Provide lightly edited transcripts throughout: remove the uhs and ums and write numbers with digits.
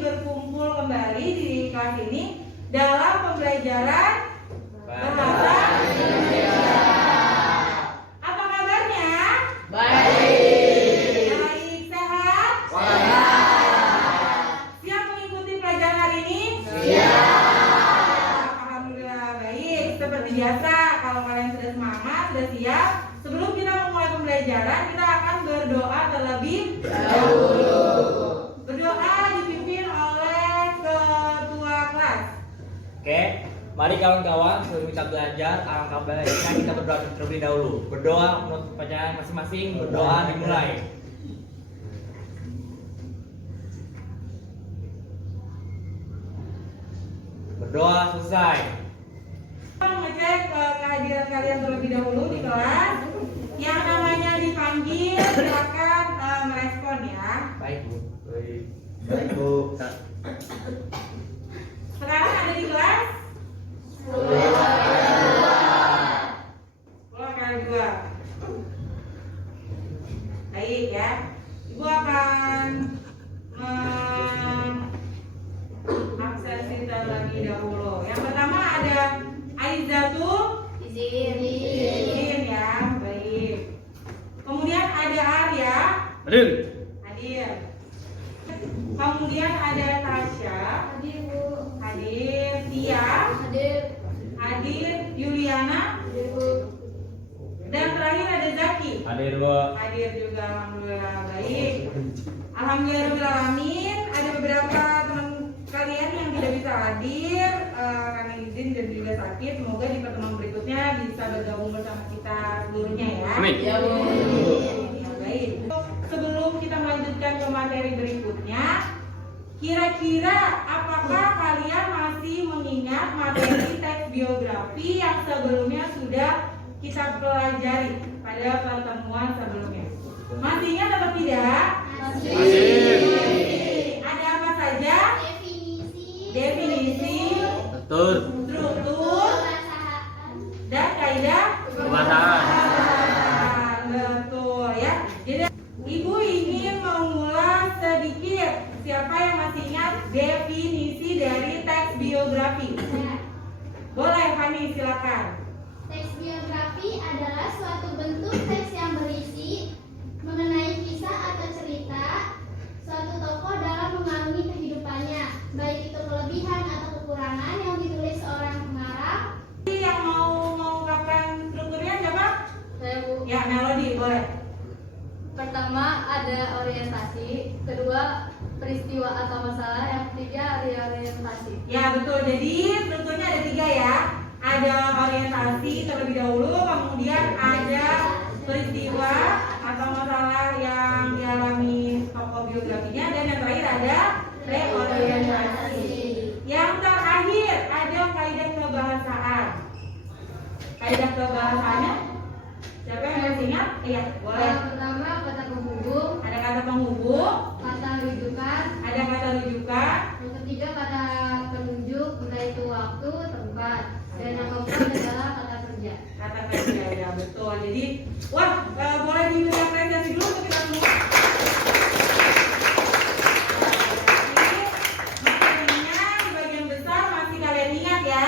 berkumpul kembali di kelas ini dalam pembelajaran bahasa Indonesia. Apa kabarnya? Baik. Baik, sehat? Siap mengikuti pelajaran hari ini? Siap. Alhamdulillah, baik. Seperti biasa, kalau kalian sudah semangat, sudah siap, sebelum kita memulai pembelajaran, kita akan berdoa terlebih dahulu. Berdoa dipimpin oleh ketua kelas. Oke, mari kawan-kawan sebelum kita belajar, alangkah baiknya kita berdoa terlebih dahulu. Berdoa menurut kepercayaan masing-masing, berdoa dimulai. Berdoa selesai. Mengecek kehadiran kalian terlebih dahulu di kelas. Yang namanya dipanggil silakan merespon ya. Baik, Bu. Baik, Bu. Sekarang ada di kelas? 10 kali 2. Baik ya. Ibu akan mengaksesi terlebih dahulu. Yang pertama ada Aizatul izin ya. Baik. Kemudian ada Arya. Hadir. Hadir. Kemudian ada Tasya. Hadir, Bu. Hadir. Tia. Hadir. Hadir. Yuliana. Hadir, Bu. Dan terakhir ada Zaki. Hadir, Bu. Hadir juga, alhamdulillah. Baik. Alhamdulillahirrahmanirrahim. Ada beberapa teman kalian yang tidak bisa hadir karena izin dan juga sakit. Semoga di pertemuan berikutnya bisa bergabung bersama kita seluruhnya ya. Amin. Ya, Bu. Ya, baik. Sebelum kita melanjutkan ke materi berikutnya, kira-kira apakah kalian masih mengingat materi teks biografi yang sebelumnya sudah kita pelajari pada pertemuan sebelumnya? Masih ingat atau tidak? Masih. Ada apa saja? Definisi, Betul. struktur, dan kaidah Pembahasan. Betul ya. Jadi Ibu ingin mengulas sedikit. Siapa yang masih ingat definisi dari teks biografi? Boleh, Fani, silakan. Teks biografi adalah suatu bentuk teks yang berisi mengenai kisah atau cerita suatu tokoh dalam mengalami kehidupannya, baik itu kelebihan atau kekurangan yang ditulis seorang pengarang. Yang mau mengungkapkan strukturnya siapa? Saya, Bu. Ya, Melody, boleh. Pertama ada orientasi, kedua peristiwa atau masalah, yang ketiga reorientasi. Ya, betul. Jadi strukturnya ada 3 ya. Ada orientasi terlebih dahulu, kemudian ada peristiwa atau masalah yang dialami tokoh biografinya, dan yang terakhir ada reorientasi. Yang terakhir ada kaidah kebahasaan. Kaidah kebahasaannya siapa yang masih ingat? Iya, boleh. Yang pertama kata penghubung, Ada kata penghubung, kata rujukan, ada kata rujukan, yang ketiga kata penunjuk, entah itu waktu, tempat, dan yang keempat adalah kata kerja. kata kerja. Ya, betul. Jadi, wah, boleh diberi apresiasi dulu untuk kita semua. Materinya di bagian besar masih kalian ingat ya,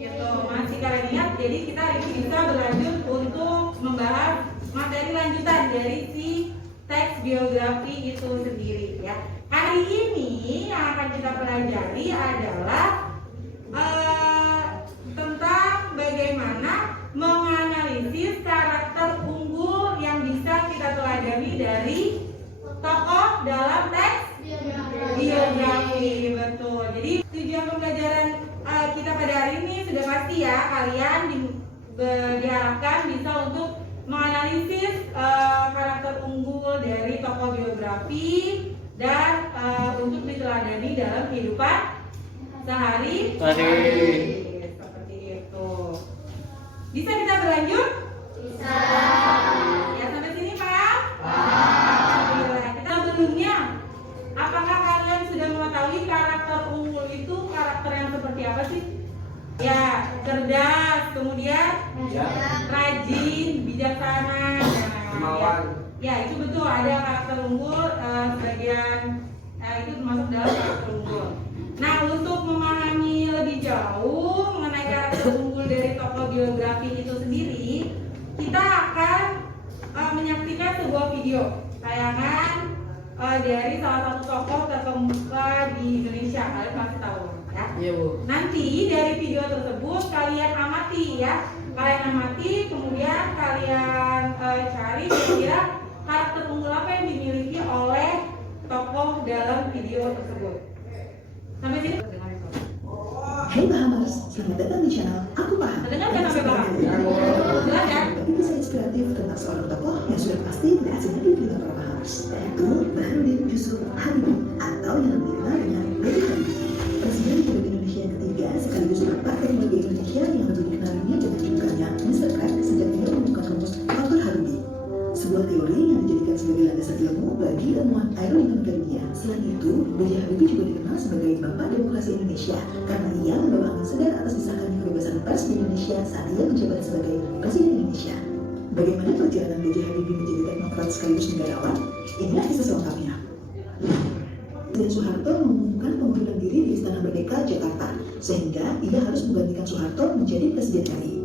gitu. Masih kalian ingat. Jadi kita hari ini bisa berlanjut untuk membahas materi lanjutan dari si teks biografi itu sendiri ya. Hari ini yang akan kita pelajari adalah tentang bagaimana menganalisis karakter unggul yang bisa kita teladani dari tokoh dalam teks biografi. Betul. Jadi tujuan pembelajaran kita pada hari ini sudah pasti ya, kalian diharapkan bisa untuk menganalisis karakter unggul dari tokoh biografi dan untuk diteladani dalam kehidupan sehari-hari. Seperti itu. Bisa kita berlanjut? Bisa. Ya, sampai sini Pak? Alhamdulillah. Kita sebelumnya, apakah kalian sudah mengetahui karakter unggul itu karakter yang seperti apa sih? Ya, cerdas, kemudian rajin, bijaksana, Dermawan. ya itu betul. Ada karakter unggul sebagian itu termasuk dalam karakter unggul. Nah, untuk memahami lebih jauh mengenai karakter unggul dari tokoh biografi itu sendiri, kita akan menyaksikan sebuah video tayangan dari salah satu tokoh terkemuka di Indonesia. Kalian pasti tahu ya. Iya, Bu. Nanti dari video tersebut kalian amati ya. Kalian amati, kemudian kalian cari kira-kira karakter unggul apa yang dimiliki oleh tokoh dalam video tersebut. Sampai sini? Hai Pahamers, selamat datang di channel Aku Paham. Terdengar nggak sampai bawah? Jelas ya? Tapi bisa inspiratif tentang seorang tokoh yang sudah pasti tidak asing lagi di para Pahamers. Yaitu Baharudin Yusuf Habibie atau yang lebih dikenal dengan B.J. Habibie. Presiden Republik Indonesia yang ketiga sekaligus Partai Demokrasi Indonesia yang lebih dikenal dunia dengan julukannya Mr. Crack sejak dia menemukan rumus faktor Habibie. Sebuah teori yang dijadikan sebagai landasan ilmu bagi ilmuwan aerodinamika dunia. Selain itu, B.J. Habibie juga dikenal sebagai Bapak Demokrasi Indonesia karena ia membawa angin segar atas disahkannya kebebasan pers di Indonesia saat ia menjabat sebagai Presiden Indonesia. Bagaimana perjalanan B.J. Habibie menjadi teknokrat sekaligus negarawan? Inilah kisah selengkapnya. Presiden Soeharto mengumumkan pengunduran diri di Istana Merdeka, Jakarta, sehingga ia harus menggantikan Soeharto menjadi Presiden RI.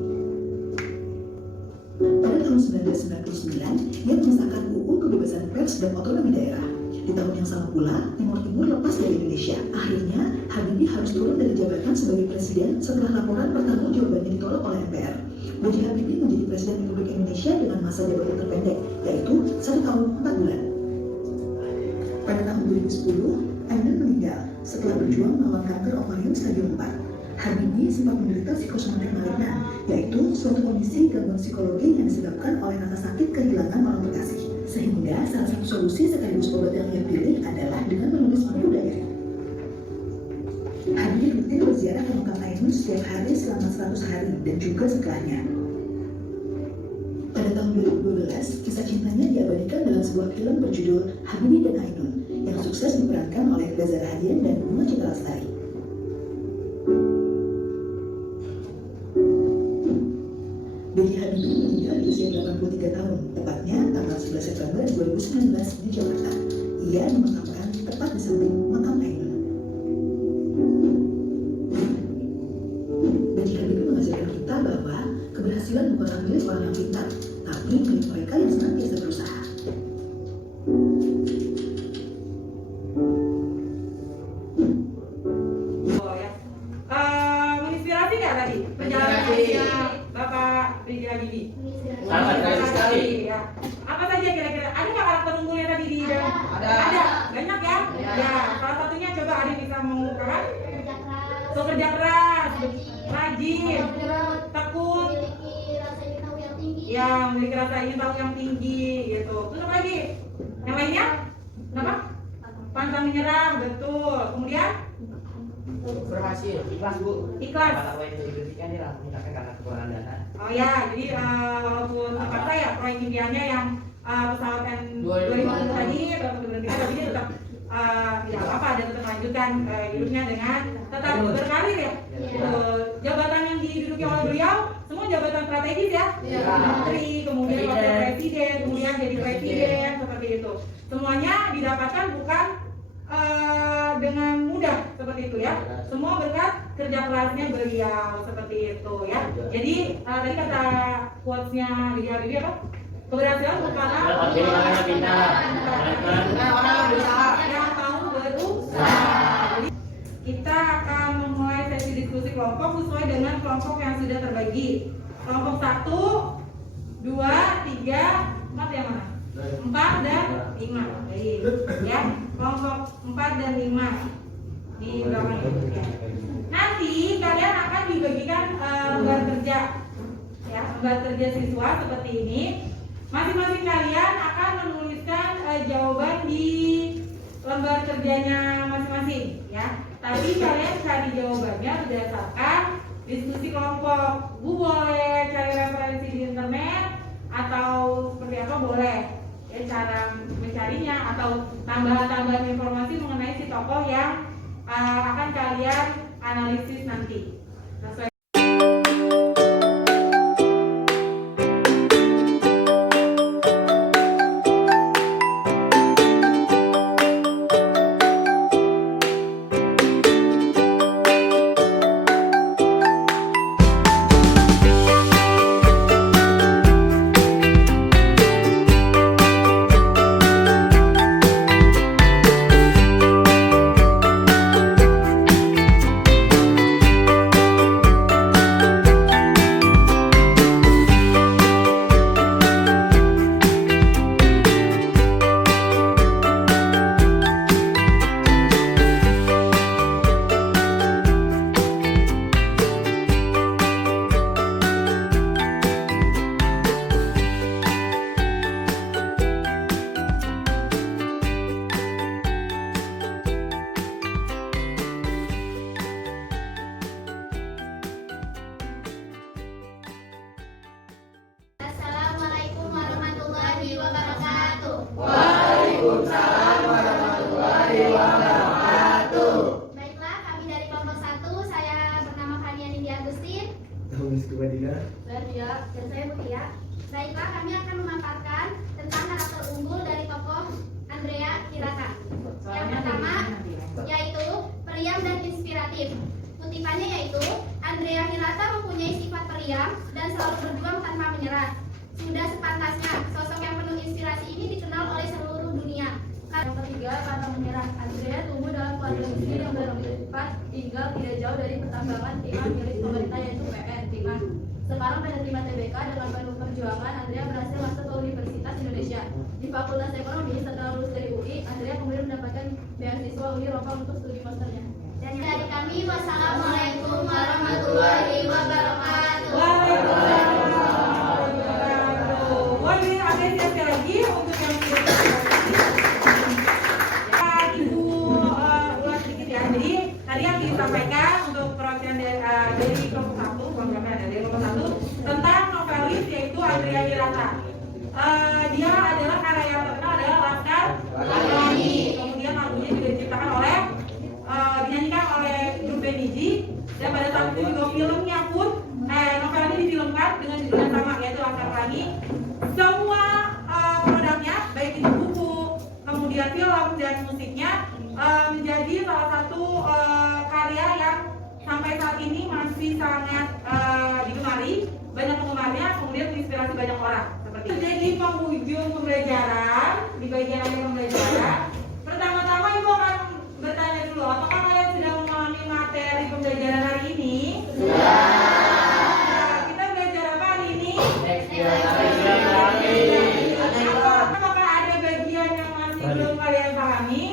Pada tahun 1999, ia mengesahkan UU Kebebasan Pers dan Otonomi Daerah. Di tahun yang sama pula, Timur Timur lepas dari Indonesia. Akhirnya, Habibie harus turun dari jabatan sebagai presiden setelah laporan pertanggungjawabannya ditolak oleh MPR. B.J. Habibie menjadi Presiden Republik Indonesia dengan masa jabatan terpendek, yaitu 1 tahun 4 bulan. Pada tahun 2010, Ainun meninggal setelah berjuang melawan kanker ovarium stadium 4. Habibie sempat menderita psikosomatik malignan, yaitu suatu kondisi gangguan psikologi yang disebabkan oleh rasa sakit kehilangan orang terkasih. Sehingga salah satu solusi sekaligus obat yang ia pilih adalah dengan menulis buku diary. Habibie rutin berziarah ke makam Ainun setiap hari selama 100 hari dan juga setelahnya. Pada tahun 2012, kisah cintanya diabadikan dalam sebuah film berjudul Habibie dan Ainun yang sukses diperankan oleh Reza Rahadian dan Bunga Citra Lestari. B.J. Habibie meninggal di usia 83 tahun, tepatnya tanggal 11 September 2019 di Jakarta. Ia dimakamkan tepat di samping makam Ainun. B.J. Habibie mengajarkan kita bahwa keberhasilan bukanlah milik orang yang pintar, tapi milik mereka yang senantiasa berusaha. Oh ya, menginspirasi nggak tadi perjalanannya Bapak B.J. Habibie? Sangat sekali. Ya. Apa saja kira-kira? Ada nggak karakter unggulnya tadi di dalam? Ada. Banyak ya? Ya. Salah satunya coba Ari bisa mengungkapkan. Kerja keras, So kerja keras, rajin, tekun, tekun, memiliki rasa ingin tahu yang tinggi. ya memiliki rasa ingin tahu yang tinggi gitu. Terus apa lagi? Yang lainnya? Kenapa? Pantang menyerah, betul. Kemudian Berhasil. Ikhlas, Bu. ikhlas. Kata poin dihentikan dia langsung misalkan karena kekurangan dana. Oh ya, jadi walaupun terpaksa ya proyek impiannya yang pesawat N2000 tadi tetap berhentikan, tapi dia tetap ya apa dan tetap lanjutkan hidupnya dengan tetap berkarir ya. Jabatan yang diduduki oleh beliau semua jabatan strategis ya. Menteri, kemudian wakil presiden, kemudian jadi presiden seperti itu. Semuanya didapatkan bukan dengan mudah seperti itu ya. Semua berkat kerja kerasnya beliau seperti itu ya. Jadi tadi kata quotes-nya B.J. Habibie apa? Keberhasilan bukanlah Orang pintar. Orang berusaha. yang tahu berusaha. Jadi kita akan memulai sesi diskusi kelompok sesuai dengan kelompok yang sudah terbagi. Kelompok 1, 2, 3, 4 yang mana? 4 dan 5. Baik. Ya, kelompok 4 dan 5 di belakang ini. Ya. Nanti kalian akan dibagikan lembar kerja, ya, lembar kerja siswa seperti ini. Masing-masing kalian akan menuliskan jawaban di lembar kerjanya masing-masing, ya. Tapi kalian cari jawabannya berdasarkan diskusi kelompok. Bu boleh cari referensi di internet atau seperti apa boleh. Ya, cara mencarinya atau tambahan-tambahan informasi mengenai si tokoh yang akan kalian analisis nanti. Sesuai Tunggal dan saya Mutia. Baiklah, kami akan memaparkan tentang karakter unggul dari tokoh Andrea Hirata. Yang pertama yaitu periang dan inspiratif. Kutipannya yaitu Andrea Hirata mempunyai sifat periang dan selalu berjuang tanpa menyerah. Sudah sepantasnya sosok yang penuh inspirasi ini dikenal oleh seluruh dunia. Yang ketiga, karena menyerah. Andrea tumbuh dalam keluarga miskin yang berempat tinggal tidak jauh dari pertambangan timah milik pemerintah yaitu PN Timah. Sekarang penerima TBK dengan penuh perjuangan, Andrea berhasil masuk ke Universitas Indonesia. Di Fakultas Ekonomi, setelah lulus dari UI, Andrea kemudian mendapatkan beasiswa Uni Eropa untuk studi masternya. Dan dari kami, wassalamualaikum warahmatullahi wabarakatuh. Waalaikumsalam warahmatullahi wabarakatuh. Boleh ada siapa lagi untuk yang Ibu ulas sedikit ya. Jadi tadi yang disampaikan untuk perwakilan dari kelompok 1 tentang novelis yaitu Andrea Hirata. Dia adalah karya yang terkenal adalah Laskar Pelangi. Kemudian lagunya juga diciptakan oleh dinyanyikan oleh grup Beniji, dan pada saat itu juga filmnya pun novel ini difilmkan dengan judul yang sama yaitu Laskar Pelangi. Semua produknya baik itu buku, kemudian film dan musiknya menjadi salah satu karya yang sampai saat ini masih sangat digemari, banyak penggemarnya, kemudian menginspirasi banyak orang seperti itu. Jadi penghujung pembelajaran, di bagian akhir pembelajaran, pertama-tama Ibu akan bertanya dulu, apakah kalian sudah memahami materi pembelajaran hari ini? Sudah. Kita belajar apa hari ini? Apakah ada bagian yang masih belum kalian pahami?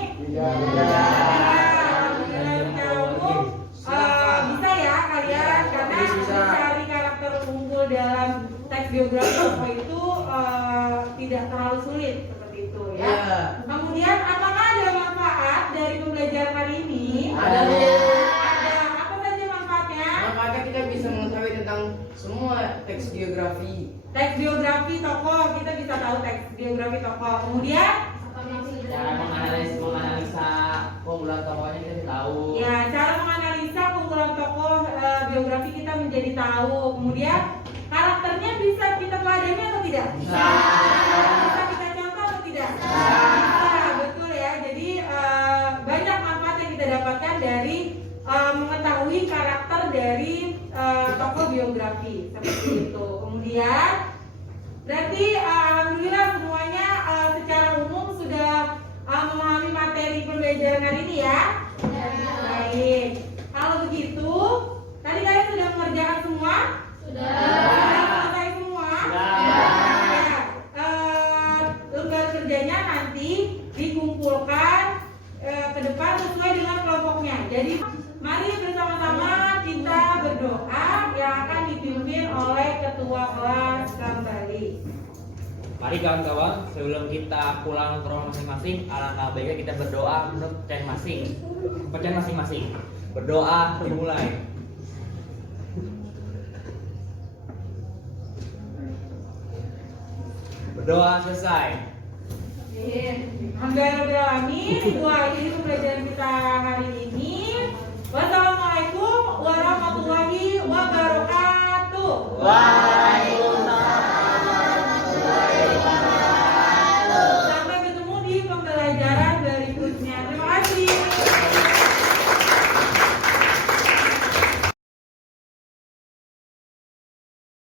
Bisa ya kalian, karena mencari karakter unggul dalam teks biografi tokoh itu tidak terlalu sulit seperti itu ya. Kemudian apakah ada manfaat dari pembelajaran hari ini? Ada. Apa saja manfaatnya? Manfaatnya kita bisa mengetahui tentang semua teks biografi. Teks biografi tokoh, kita bisa tahu teks biografi tokoh. Kemudian Cara menganalisa keunggulan tokohnya kita tahu. ya, cara menganalisa keunggulan tokoh biografi kita menjadi tahu. Kemudian karakternya bisa kita pelajari atau tidak? Bisa. Bisa kita contoh atau tidak? Bisa, betul ya. Jadi banyak manfaat yang kita dapatkan dari mengetahui karakter dari tokoh biografi seperti itu. Kemudian berarti alhamdulillah semuanya secara umum sudah memahami materi pembelajaran hari ini ya. Baik. Kalau begitu, tadi kalian sudah mengerjakan semua? Sudah selesai semua? Ya. Lembar kerjanya nanti dikumpulkan ke depan sesuai dengan kelompoknya. Jadi mari bersama-sama kita berdoa yang akan dipimpin oleh ketua kelas kembali. Mari kawan-kawan, sebelum kita pulang ke rumah masing-masing, alangkah baiknya kita berdoa menurut kepercayaan masing-masing. Berdoa dimulai. Berdoa selesai. Alhamdulillahirobbilalamin. Itu akhir pembelajaran kita hari ini. Wassalamualaikum warahmatullahi wabarakatuh. Sampai ketemu di pembelajaran berikutnya. Terima kasih.